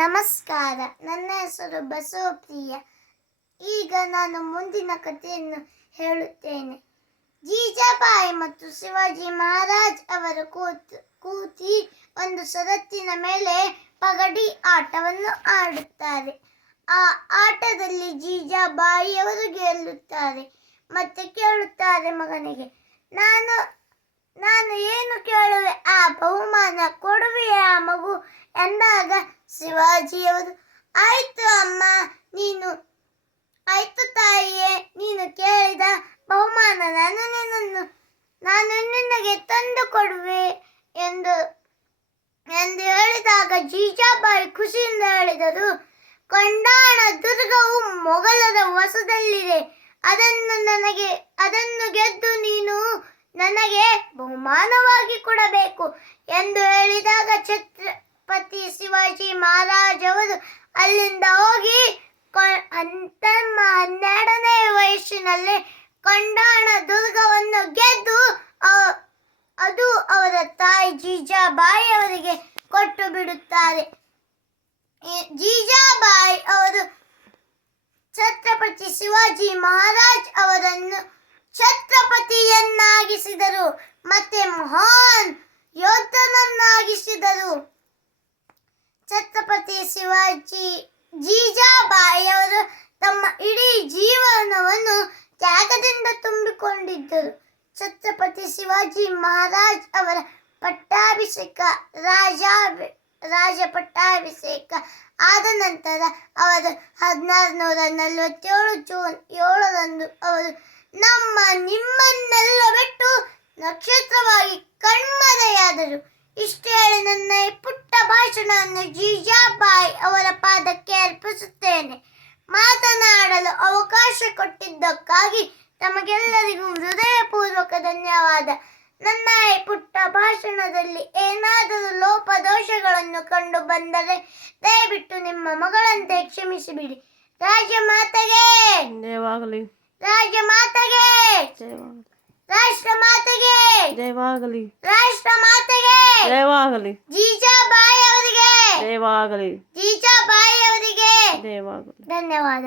ನಮಸ್ಕಾರ, ನನ್ನ ಹೆಸರು ಬಸವಪ್ರಿಯ. ಈಗ ನಾನು ಮುಂದಿನ ಕಥೆಯನ್ನು ಹೇಳುತ್ತೇನೆ. ಜೀಜಾಬಾಯಿ ಮತ್ತು ಶಿವಾಜಿ ಮಹಾರಾಜ್ ಅವರು ಕೂತಿ ಒಂದು ಸರತ್ತಿನ ಮೇಲೆ ಪಗಡಿ ಆಟವನ್ನು ಆಡುತ್ತಾರೆ. ಆ ಆಟದಲ್ಲಿ ಜೀಜಾಬಾಯಿಯವರು ಗೆಲ್ಲುತ್ತಾರೆ. ಮತ್ತೆ ಕೇಳುತ್ತಾರೆ ಮಗನಿಗೆ, ನಾನು ಏನು ಕೇಳುವೆ, ಆ ಬಹುಮಾನ ಕೊಡುವೆಯಾ ಮಗು ಎಂದಾಗ ಶಿವಾಜಿಯವರು, ಆಯ್ತು ಅಮ್ಮ, ಆಯ್ತು ತಾಯಿಯೇ, ನೀನು ಕೇಳಿದ ಬಹುಮಾನ ನಾನು ನಿನಗೆ ತಂದು ಕೊಡುವೆ ಎಂದು ಹೇಳಿದಾಗ ಜೀಜಾಬಾಯಿ ಖುಷಿಯಿಂದ ಹೇಳಿದರು, ಕೊಂಡಾಣ ದುರ್ಗವು ಮೊಘಲರ ವಶದಲ್ಲಿದೆ. ಅದನ್ನು ಗೆದ್ದು ನೀನು ನನಗೆ ಬಹುಮಾನವಾಗಿ ಕೊಡಬೇಕು ಎಂದು ಹೇಳಿದಾಗ ಛತ್ರಪತಿ ಶಿವಾಜಿ ಮಹಾರಾಜ್ ಅವರು ಅಲ್ಲಿಂದ ಹೋಗಿ ತಮ್ಮ 12ನೇ ವಯಸ್ಸಿನಲ್ಲಿ ಕೊಂಡಾಣ ದುರ್ಗವನ್ನು ಗೆದ್ದು ಅದು ಅವರ ತಾಯಿ ಜೀಜಾಬಾಯಿ ಅವರಿಗೆ ಕೊಟ್ಟು ಬಿಡುತ್ತಾರೆ. ಜೀಜಾಬಾಯಿ ಅವರು ಛತ್ರಪತಿ ಶಿವಾಜಿ ಮಹಾರಾಜ್ ಅವರನ್ನು ಛತ್ರಪತಿಯನ್ನಾಗಿಸಿದರು ಮತ್ತೆ ಮಹಾನ್ ಯೋಧನನ್ನಾಗಿಸಿದರು. ಛತ್ರಪತಿ ಜೀಜಾಬಾಯಿ ಅವರು ತಮ್ಮ ಇಡೀ ಜೀವನವನ್ನು ತ್ಯಾಗದಿಂದ ತುಂಬಿಕೊಂಡಿದ್ದರು. ಛತ್ರಪತಿ ಶಿವಾಜಿ ಮಹಾರಾಜ್ ಅವರ ರಾಜ ಪಟ್ಟಾಭಿಷೇಕ ಆದ ನಂತರ ಅವರು 1647 ಜೂನ್ 7ರಂದು ಅವರು ನಿಮ್ಮನ್ನೆಲ್ಲ ಬಿಟ್ಟು ನಕ್ಷತ್ರವಾಗಿ ಕಣ್ಮರೆಯಾದರು. ಇಷ್ಟು ಹೇಳಿ ನನ್ನ ಈ ಪುಟ್ಟ ಭಾಷಣವನ್ನು ಜೀಜಾಬಾಯಿ ಅವರ ಪಾದಕ್ಕೆ ಅರ್ಪಿಸುತ್ತೇನೆ. ಮಾತನಾಡಲು ಅವಕಾಶ ಕೊಟ್ಟಿದ್ದಕ್ಕಾಗಿ ತಮಗೆಲ್ಲರಿಗೂ ಹೃದಯಪೂರ್ವಕ ಧನ್ಯವಾದ. ನನ್ನ ಈ ಪುಟ್ಟ ಭಾಷಣದಲ್ಲಿ ಏನಾದರೂ ಲೋಪದೋಷಗಳನ್ನು ಕಂಡು ಬಂದರೆ ದಯವಿಟ್ಟು ನಿಮ್ಮ ಮಗಳಂತೆ ಕ್ಷಮಿಸಿಬಿಡಿ. ರಾಜಮಾತೆಗೆ ಜಯವಾಗಲಿ. ರಾಜಮಾತೆಗೆ ರಾಷ್ಟ್ರಮಾತೆಗೆ ಜಯವಾಗಲಿ. ರಾಷ್ಟ್ರಮಾತೆಗೆ ಜಯವಾಗಲಿ. ಜೀಜಾಬಾಯಿ ಅವರಿಗೆ ಜಯವಾಗಲಿ. ಜೀಜಾಬಾಯಿ ಅವರಿಗೆ ಜಯವಾಗಲಿ. ಧನ್ಯವಾದ.